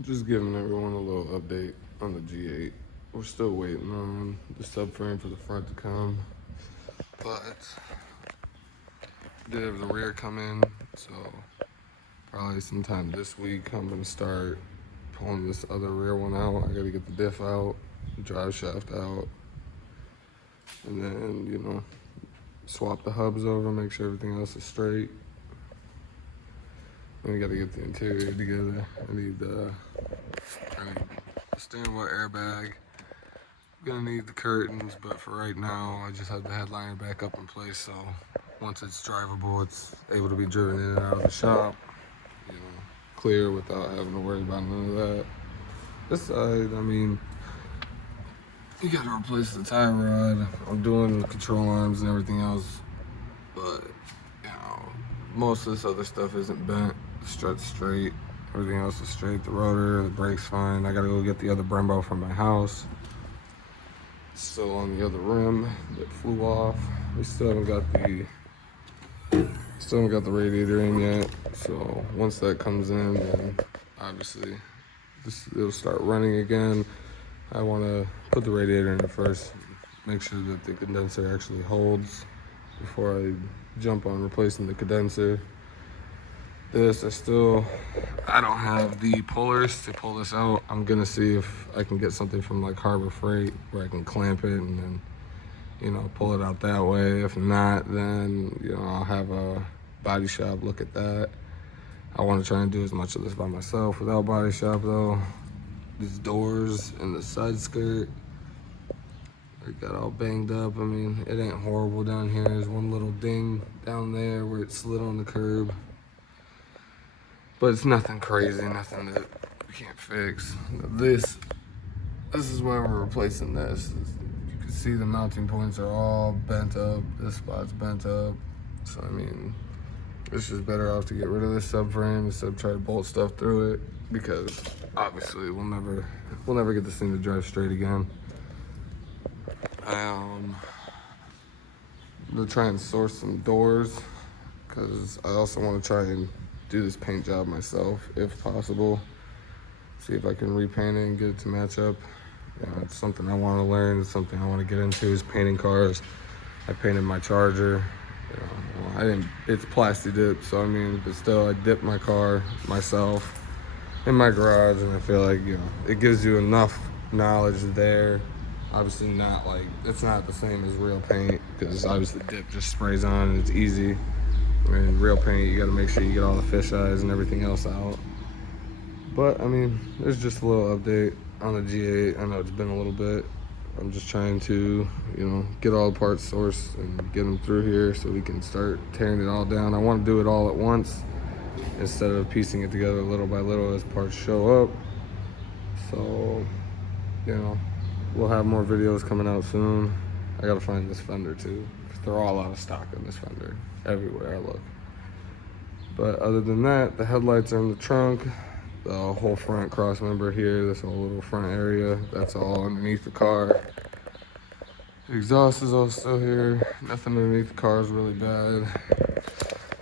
Just giving everyone a little update on the G8. We're still waiting on the subframe for the front to come, but did have the rear come in, so probably sometime this week I'm gonna start pulling this other rear one out. I gotta get the diff out, drive shaft out, and then, swap the hubs over, make sure everything else is straight. Then we gotta get the interior together. I need the steering wheel airbag. I'm gonna need the curtains, but for right now, I just have the headliner back up in place, so once it's drivable, it's able to be driven in and out of the shop, clear without having to worry about none of that. This side, you gotta replace the tie rod. I'm doing the control arms and everything else, but most of this other stuff isn't bent. The strut's straight, everything else is straight. The rotor, the brake's fine. I gotta go get the other Brembo from my house. It's still on the other rim that flew off. We still haven't got the radiator in yet. So once that comes in, then obviously it'll start running again. I want to put the radiator in it first, make sure that the condenser actually holds before I jump on replacing the condenser. I don't have the pullers to pull this out. I'm gonna see if I can get something from like Harbor Freight where I can clamp it and then, pull it out that way. If not, then, I'll have a body shop look at that. I want to try and do as much of this by myself without body shop though. These doors and the side skirt, it got all banged up. It ain't horrible down here. There's one little ding down there where it slid on the curb. But it's nothing crazy, nothing that we can't fix. This is why we're replacing this. You can see the mounting points are all bent up. This spot's bent up. So it's just better off to get rid of this subframe instead of try to bolt stuff through it, because obviously we'll never get this thing to drive straight again. I'm gonna try and source some doors, because I also want to try and do this paint job myself if possible. See if I can repaint it and get it to match up. It's something I want to learn. It's something I want to get into, is painting cars. I painted my Charger. It's plasti dip, so but still I dipped my car myself in my garage, and I feel like, it gives you enough knowledge there. Obviously not like, it's not the same as real paint, because obviously dip just sprays on and it's easy. Real paint, you gotta make sure you get all the fish eyes and everything else out. But there's just a little update on the G8. I know it's been a little bit. I'm just trying to, get all the parts sourced and get them through here so we can start tearing it all down. I want to do it all at once instead of piecing it together little by little as parts show up. So, we'll have more videos coming out soon. I gotta find this fender too, because they're all out of stock on this fender everywhere I look. But other than that, the headlights are in the trunk. The whole front cross member here, this whole little front area, that's all underneath the car. The exhaust is all still here. Nothing underneath the car is really bad.